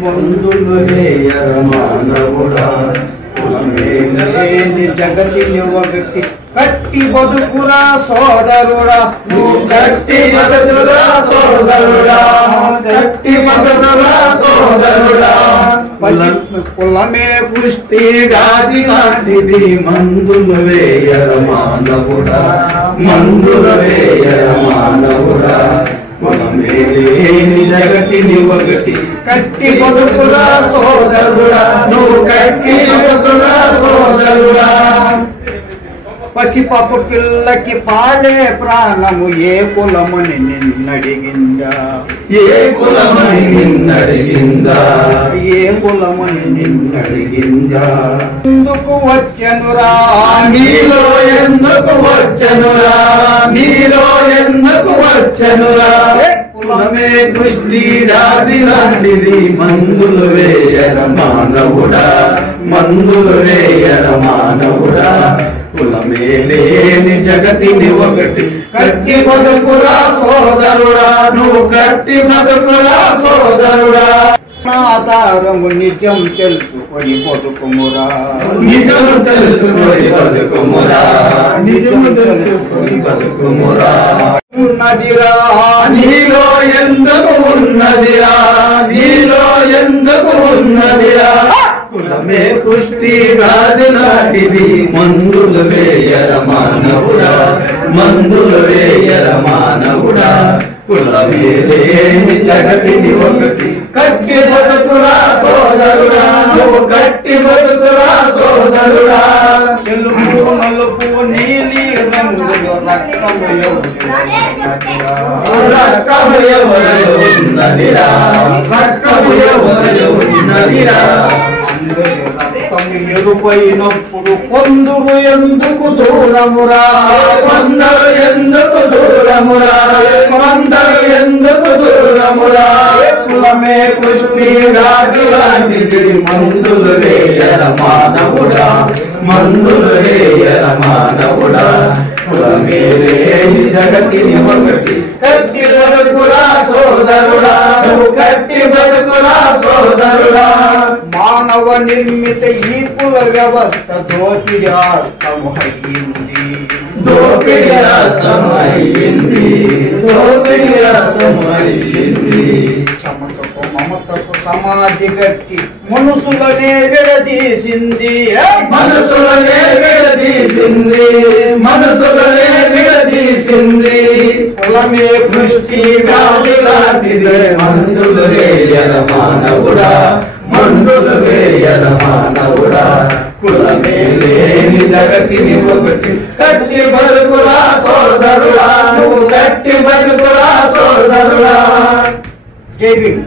మందులు వేయర మానవుడా కులమేలేని జగతిని ఒకటి కట్టి బతుకురా సోదరుడా నువ్వు కట్టి బతుకురా సోదరుడా కట్టి బతుకురా సోదరుడా కులమే పుష్టి వ్యాధి లాంటిది మందులు వేయర మానవుడా మందులు వేయర మానవుడా కులమేలేని జగతిని ఒకటి కట్టి బతుకురా సోదరుడా నువ్వు కట్టి బతుకురా సోదరుడా పసిపాప పిల్లకి పాలే ప్రాణము ఏ కులమని నిన్నడిగిందా ఏ కులమని నిన్నడిగిందా ఏ కులమని నిన్నడిగిందా ఎందుకు వచ్చనురా నీలో ఎందుకు వచ్చనురా నీలో ఎందుకు వచ్చనురా కులమే దృష్టి రాది లాంటిది మందులు వేయర మానవుడా మందులు వేయర మానవుడా కులమేలేని జగతిని ఒకటి కట్టి బతుకురా సోదరుడా నువ్వు కట్టి బతుకురా సోదరుడా ఆధారము నిజం తెలుసుకొని బతుకుమురా నిజం తెలుసుకొని బతుకుమురా నిజం తెలుసుకొని బతుకుమురా ఉన్నదిరా నీలో ఎందుకు ఉన్నదిరా నీలో ఎందుకు ఉన్నదిరా కులమే పుష్టి వ్యాధి లాంటిది మందులు వేయర మానవుడా మందులు వేయర మానవుడా కులమేలేని జగతిని ఒకటి కట్టి బతుకురా సోదరుడా నువ్వు కట్టి బతుకురా సోదరుడా తెలుపు నలుపు నీలి రంగులు రక్తము ఎవరు ఉన్నదిరా రక్తము ఎవరు ఉన్నదిరా ఎరుపైనప్పుడు కొందరు ఎందుకు దూరమురా కొందరు ఎందుకు దూరమురా కొందరు ఎందుకు దూరమురా కులమే పుష్టి వ్యాధి లాంటిది మందులు వేయర మానవుడా మందులు వేయర మానవుడా కులమేలేని జగతిని ఒకటి కట్టి బతుకురా సోదరుడా నువ్వు కట్టి బతుకురా సోదరుడా మానవ నిర్మిత ఈ కుల వ్యవస్థ దోపిడి ఆస్తమయ్యింది దోపిడి ఆస్తమయ్యింది దోపిడి ఆస్తమయ్యింది సమతకు మమతకు సమాధి కట్టి మనుషులనే విడదీసింది మనసులనే విడదీసింది మనసులనే విడదీసింది కులమే పుష్టి వ్యాధి లాంటిది మందులు వేయర మానవుడా మందులు వేయర మానవుడా కులమేలేని జగతిని ఒకటి కట్టి బతుకురా సోదరుడా నువ్వు కట్టి బతుకురా సోదరుడా. జై భీమ్.